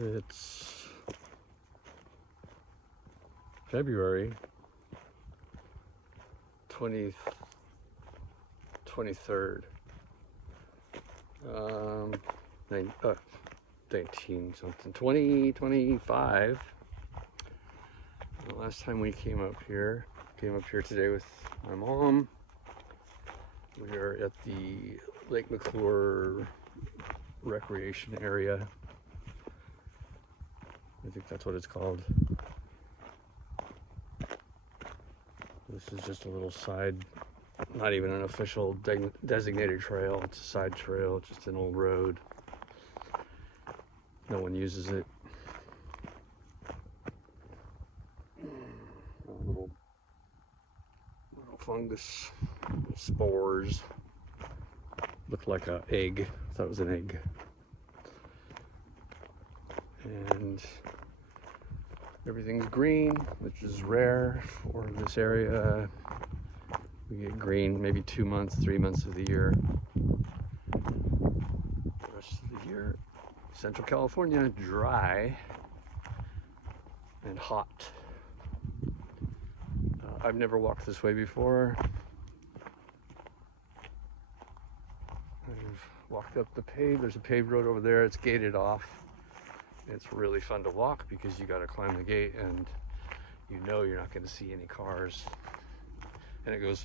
It's February 23rd. 19 something, 2025. The last time we came up here today with my mom. We are at the Lake McClure recreation area. I think that's what it's called. This is just a little side, not even an official designated trail. It's a side trail, just an old road. No one uses it. Little fungus spores. Looked like an egg. I thought it was an egg. And everything's green, which is rare for this area. We get green maybe 2 months, 3 months of the year. The rest of the year, Central California, dry and hot. I've never walked this way before. I've walked up the there's a paved road over there. It's gated off. It's really fun to walk because you got to climb the gate and you know you're not going to see any cars. And it goes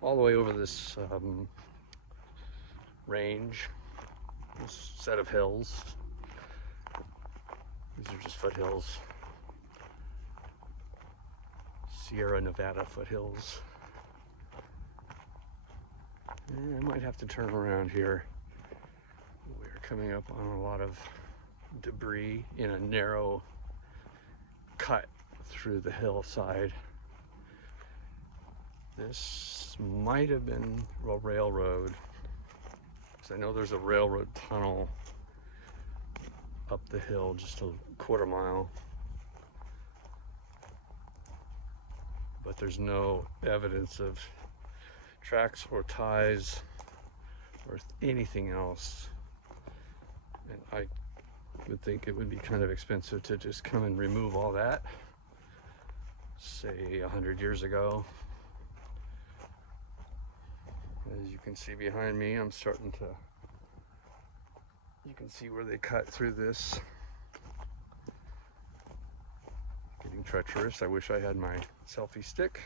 all the way over this range, this set of hills. These are just foothills. Sierra Nevada foothills. And I might have to turn around here. We're coming up on a lot of debris in a narrow cut through the hillside. This might have been a railroad, because I know there's a railroad tunnel up the hill just a quarter mile, but there's no evidence of tracks or ties or anything else. And I would think it would be kind of expensive to just come and remove all that, say 100 years ago. As you can see behind me, you can see where they cut through this. Getting treacherous. I wish I had my selfie stick.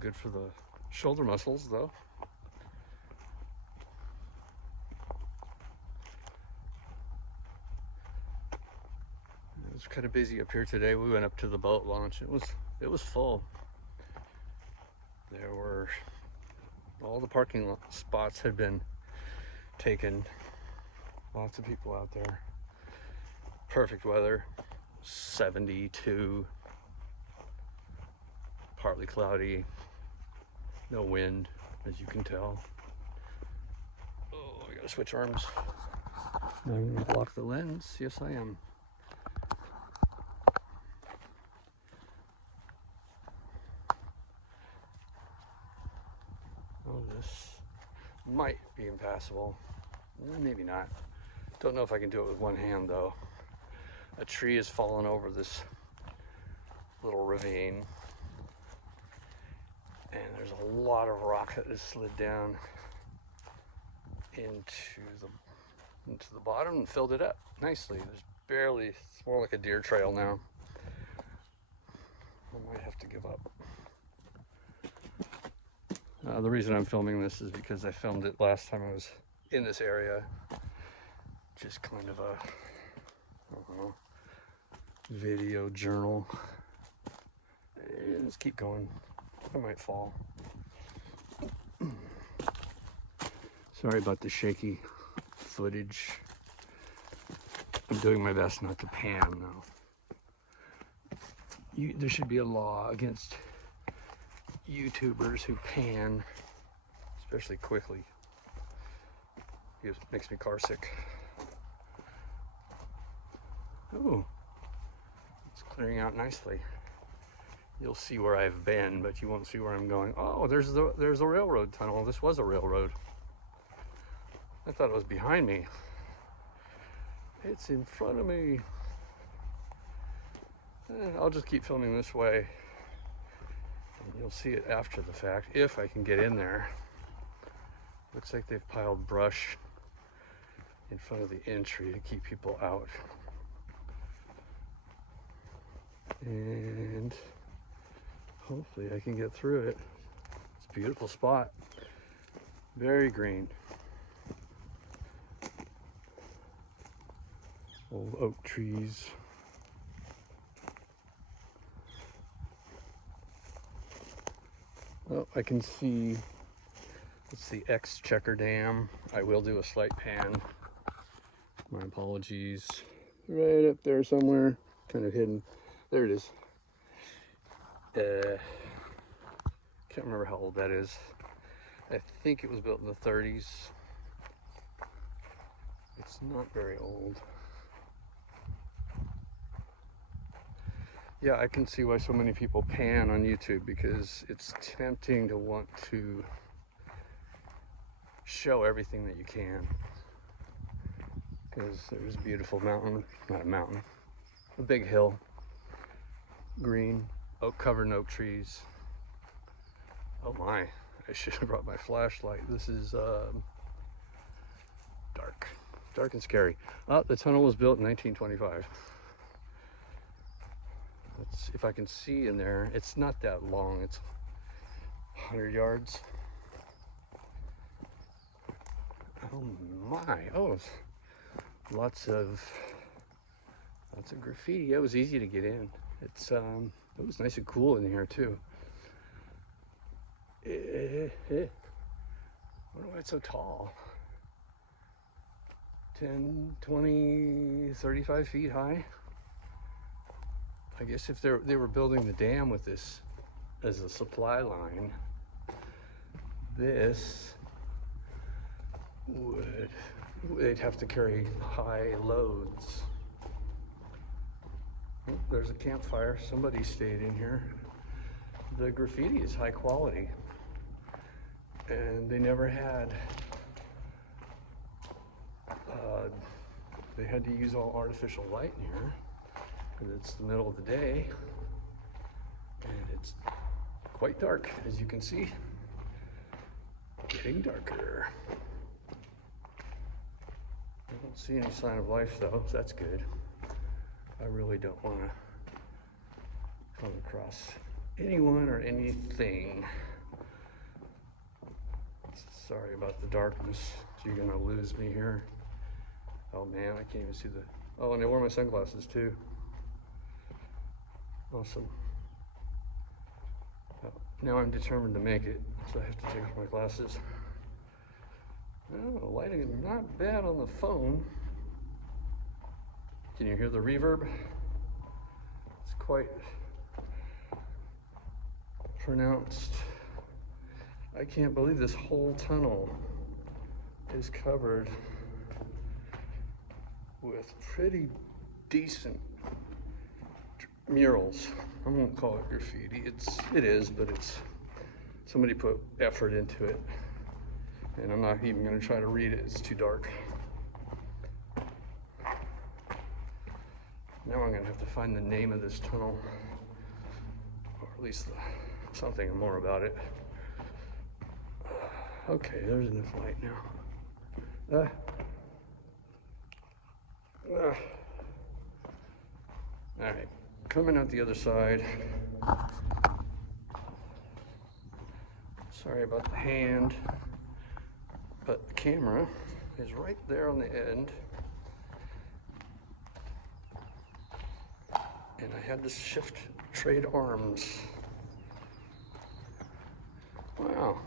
Good for the shoulder muscles though. It was kind of busy up here today. We went up to the boat launch. It was full. There were, all the parking spots had been taken. Lots of people out there. Perfect weather, 72, partly cloudy, no wind, as you can tell. Oh, I gotta switch arms. I'm gonna block the lens. Yes, I am. Oh, this might be impassable. Maybe not. Don't know if I can do it with one hand though. A tree has fallen over this little ravine, and there's a lot of rock that has slid down into the bottom and filled it up nicely. There's barely, it's more like a deer trail now. I might have to give up. The reason I'm filming this is because I filmed it last time I was in this area. Just kind of a, I don't know, video journal. Let's keep going. I might fall. Sorry about the shaky footage. I'm doing my best not to pan though. There should be a law against YouTubers who pan, especially quickly. It makes me car sick. Oh, it's clearing out nicely. You'll see where I've been, but you won't see where I'm going. Oh, there's a railroad tunnel. This was a railroad. I thought it was behind me. It's in front of me. I'll just keep filming this way. And you'll see it after the fact, if I can get in there. Looks like they've piled brush in front of the entry to keep people out. And hopefully I can get through it. It's a beautiful spot. Very green. Old oak trees. Oh, I can see it's the Exchequer Dam. I will do a slight pan. My apologies. Right up there somewhere, kind of hidden. There it is. Can't remember how old that is. I think it was built in the 30s. It's not very old. Yeah, I can see why so many people pan on YouTube, because it's tempting to want to show everything that you can. Because there's a beautiful mountain, not a mountain, a big hill, green, oak covered in oak trees. Oh my, I should have brought my flashlight. This is dark and scary. Oh, the tunnel was built in 1925. Let's see if I can see in there. It's not that long, it's 100 yards. Oh my, oh, lots of graffiti. It was easy to get in. It was nice and cool in here too. I wonder why it's so tall. 10, 20, 35 feet high. I guess if they were building the dam with this as a supply line, they'd have to carry high loads. Oh, there's a campfire. Somebody stayed in here. The graffiti is high quality, and they never had. They had to use all artificial light in here because it's the middle of the day, and it's quite dark, as you can see. Getting darker. I don't see any sign of life though, so that's good. I really don't want to come across anyone or anything. Sorry about the darkness. You're gonna lose me here. Oh man, I can't even see the... Oh, and I wore my sunglasses too. Awesome. Now I'm determined to make it, so I have to take off my glasses. Oh, the lighting is not bad on the phone. Can you hear the reverb? It's quite pronounced. I can't believe this whole tunnel is covered with pretty decent murals. I won't call it graffiti. It is, but it's somebody put effort into it. And I'm not even going to try to read it. It's too dark. Now I'm going to have to find the name of this tunnel, or at least something more about it. Okay, there's enough light now. All right, coming out the other side. Sorry about the hand, but the camera is right there on the end. And I had to trade arms. Wow.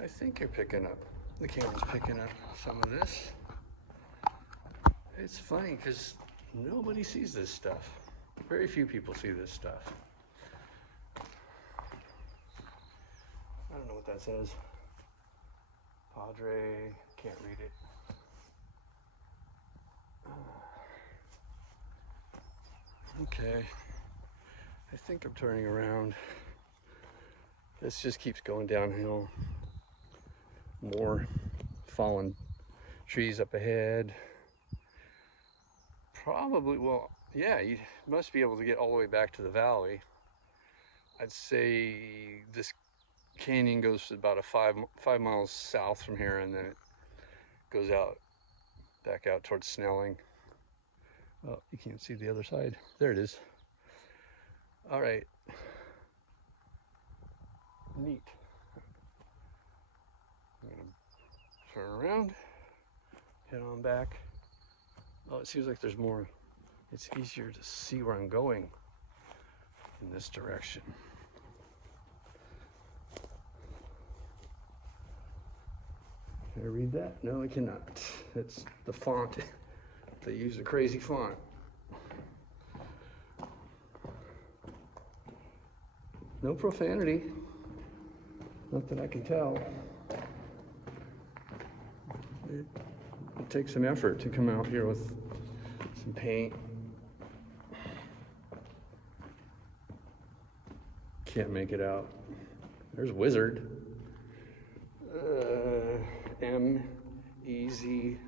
I think you're picking up, the camera's picking up some of this. It's funny because nobody sees this stuff. Very few people see this stuff. I don't know what that says. Padre, can't read it. Okay, I think I'm turning around. This just keeps going downhill. More fallen trees up ahead. Probably, well, yeah, you must be able to get all the way back to the valley. I'd say this canyon goes about a 5 miles south from here, and then it goes out back out towards Snelling. Oh, you can't see the other side. There it is. All right. Neat. I'm gonna turn around, head on back. Oh, it seems like there's more. It's easier to see where I'm going in this direction. Can I read that? No, I cannot. It's the font. They use a crazy font. No profanity. Not that I can tell. It takes some effort to come out here with some paint. Can't make it out. There's Wizard. M-E-Z-K-L?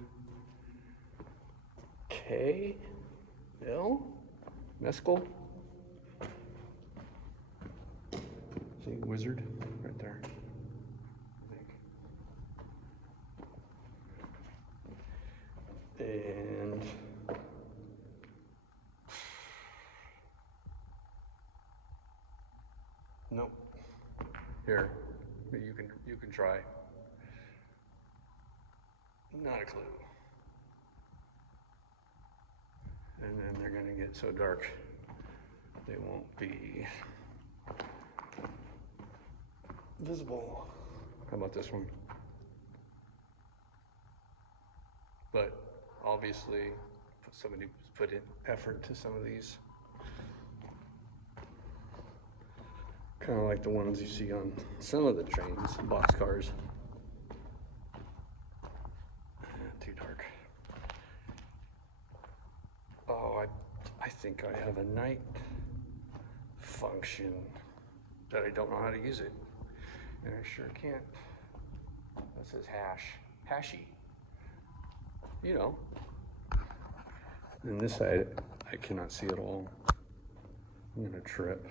Mescal? See, Wizard right there. I think. And nope. Here, you can try. Not a clue. And then they're gonna get so dark they won't be visible. How about this one? But obviously somebody put in effort to some of these. Kind of like the ones you see on some of the trains, boxcars. Too dark. Oh, I think I have a night function that I don't know how to use it. And I sure can't. That says hashy. You know. And this side, I cannot see at all. I'm gonna trip.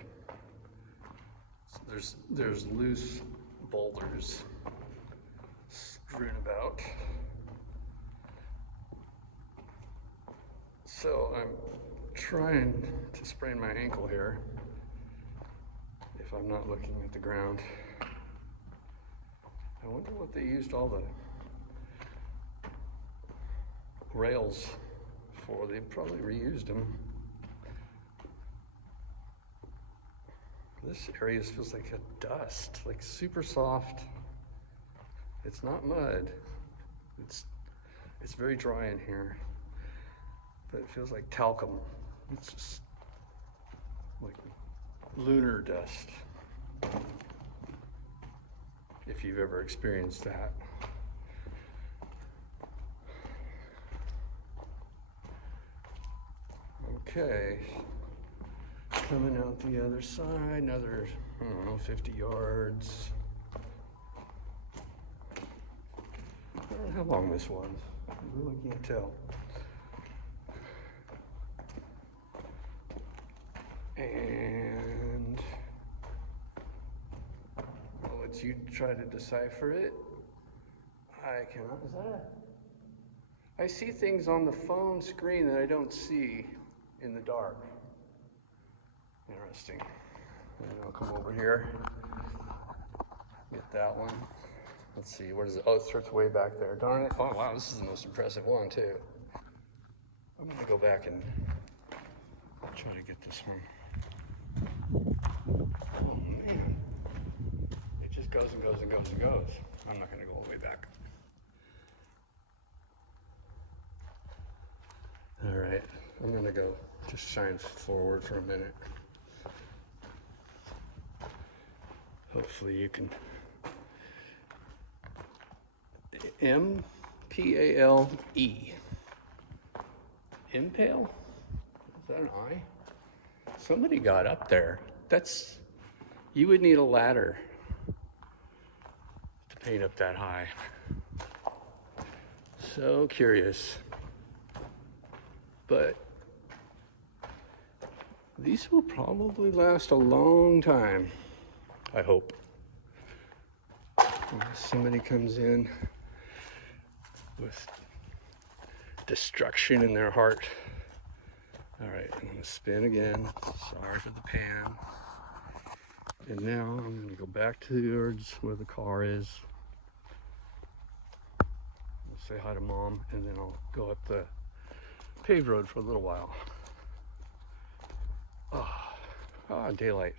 So there's loose boulders strewn about. So I'm trying to sprain my ankle here if I'm not looking at the ground. I wonder what they used all the rails for. They probably reused them. This area feels like a dust, like super soft. It's not mud. It's very dry in here, but it feels like talcum. It's just like lunar dust, if you've ever experienced that. Okay, coming out the other side, another, I don't know, 50 yards. I don't know how long this was. I really can't tell. And I'll let you try to decipher it. I cannot. Is that I see things on the phone screen that I don't see in the dark. Interesting. And I'll come over here. Get that one. Let's see, what is it? Oh, it starts way back there. Darn it. Oh, wow, this is the most impressive one, too. I'm going to go back and try to get this one. Oh, man. It just goes and goes and goes and goes. I'm not going to go all the way back. All right, I'm going to go just shine forward for a minute. Hopefully you can. M-P-A-L-E. Impale? Is that an I? Somebody got up there. You would need a ladder to paint up that high. So curious. But These will probably last a long time, I hope. Unless somebody comes in with destruction in their heart. All right, I'm gonna spin again. Sorry for the pan. And now I'm gonna go back to the yards where the car is. I'll say hi to Mom, and then I'll go up the paved road for a little while. Daylight.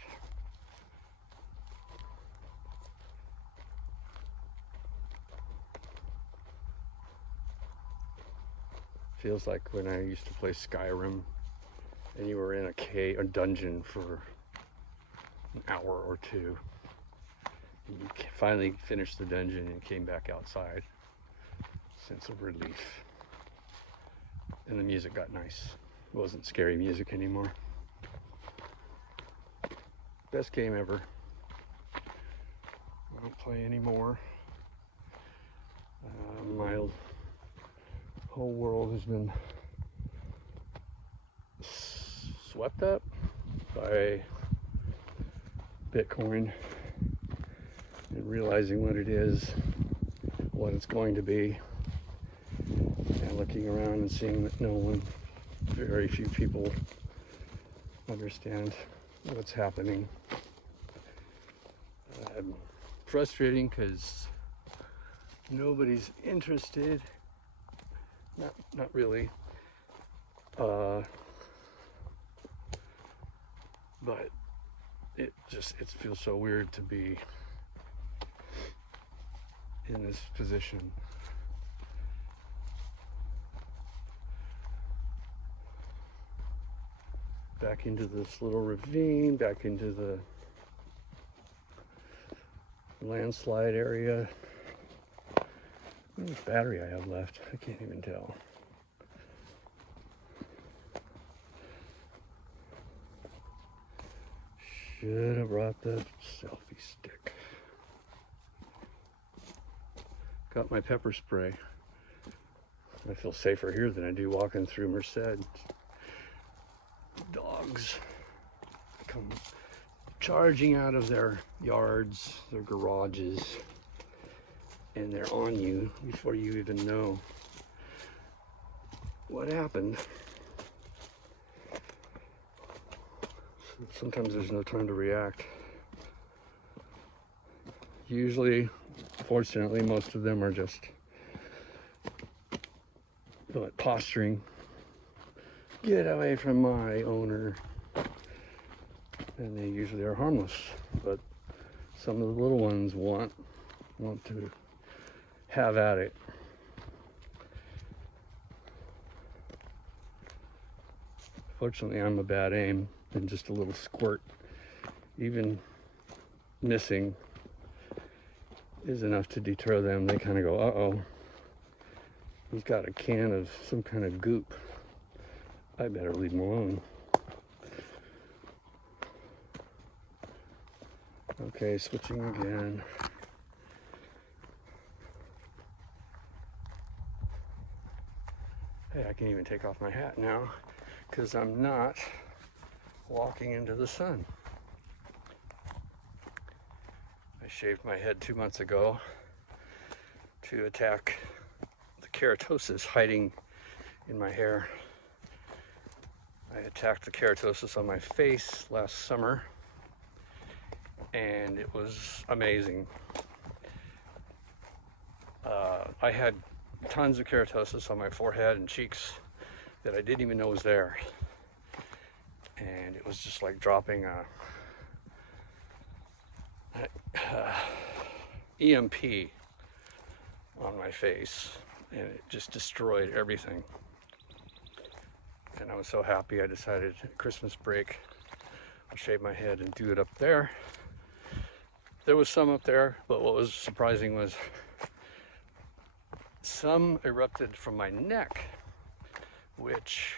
Feels like when I used to play Skyrim and you were in a cave, a dungeon for an hour or two. And you finally finished the dungeon and came back outside. Sense of relief. And the music got nice. It wasn't scary music anymore. Best game ever. I don't play anymore. My whole world has been swept up by Bitcoin and realizing what it is, what it's going to be, and looking around and seeing that very few people understand what's happening. Frustrating because nobody's interested. Not really. But it feels so weird to be in this position. Back into this little ravine, back into the landslide area. How much battery I have left? I can't even tell. Should have brought the selfie stick. Got my pepper spray. I feel safer here than I do walking through Merced. Dogs come charging out of their yards, their garages, and they're on you before you even know what happened. Sometimes there's no time to react. Usually, fortunately, most of them are just posturing. Get away from my owner. And they usually are harmless, but some of the little ones want to have at it. Fortunately, I'm a bad aim, and just a little squirt, even missing, is enough to deter them. They kind of go, uh-oh, he's got a can of some kind of goop. I better leave him alone. Okay, switching again. Hey, I can even take off my hat now because I'm not walking into the sun. I shaved my head 2 months ago to attack the keratosis hiding in my hair. I attacked the keratosis on my face last summer, and it was amazing. I had tons of keratosis on my forehead and cheeks that I didn't even know was there. And it was just like dropping a EMP on my face, and it just destroyed everything. And I was so happy I decided at Christmas break I'll shave my head and do it up there. There was some up there, but what was surprising was some erupted from my neck, which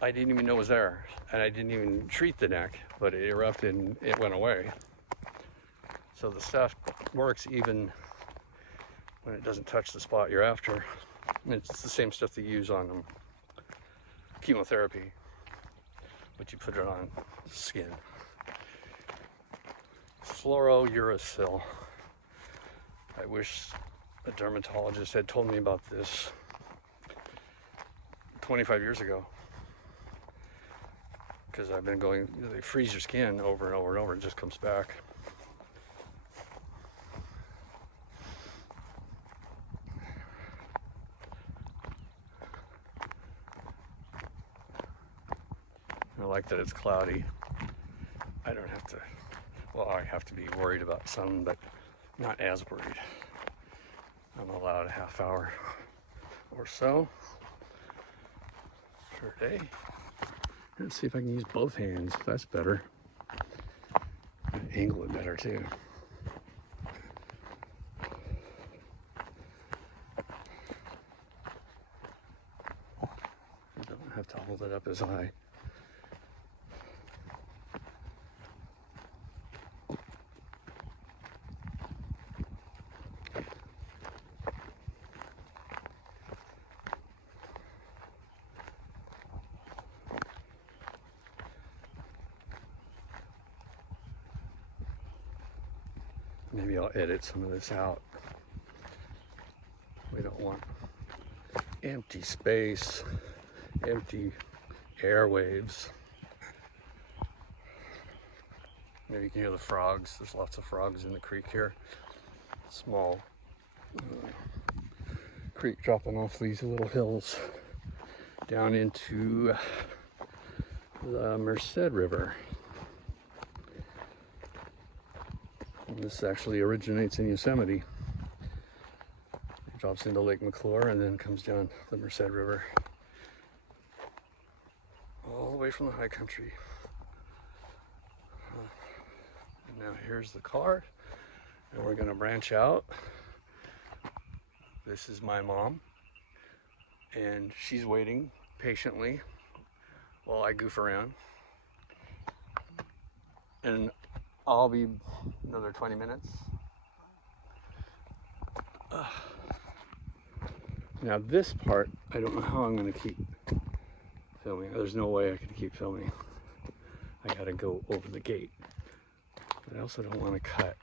I didn't even know was there, and I didn't even treat the neck, but it erupted and it went away. So the stuff works even when it doesn't touch the spot you're after. And it's the same stuff they use on chemotherapy. but you put it on skin. Fluorouracil. I wish a dermatologist had told me about this 25 years ago, because I've been going, they freeze your skin over and over and over, it just comes back. I like that it's cloudy. I don't have to, well, I have to be worried about sun, but not as worried. I'm allowed a half hour or so per day. Let's see if I can use both hands. That's better. Angle it better too. I don't have to hold it up as high. Maybe I'll edit some of this out. We don't want empty space, empty airwaves. Maybe you can hear the frogs. There's lots of frogs in the creek here. Small creek dropping off these little hills down into the Merced River. And this actually originates in Yosemite. It drops into Lake McClure and then comes down the Merced River all the way from the high country. And now here's the car, and we're gonna branch out. This is my mom, and she's waiting patiently while I goof around. And I'll be another 20 minutes. Now this part, I don't know how I'm gonna keep filming. There's no way I can keep filming. I gotta go over the gate. But I also don't wanna cut.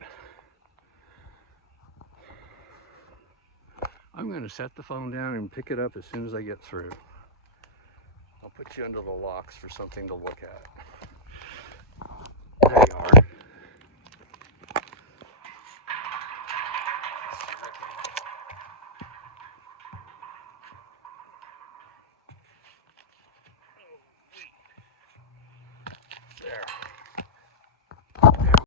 I'm gonna set the phone down and pick it up as soon as I get through. I'll put you under the locks for something to look at.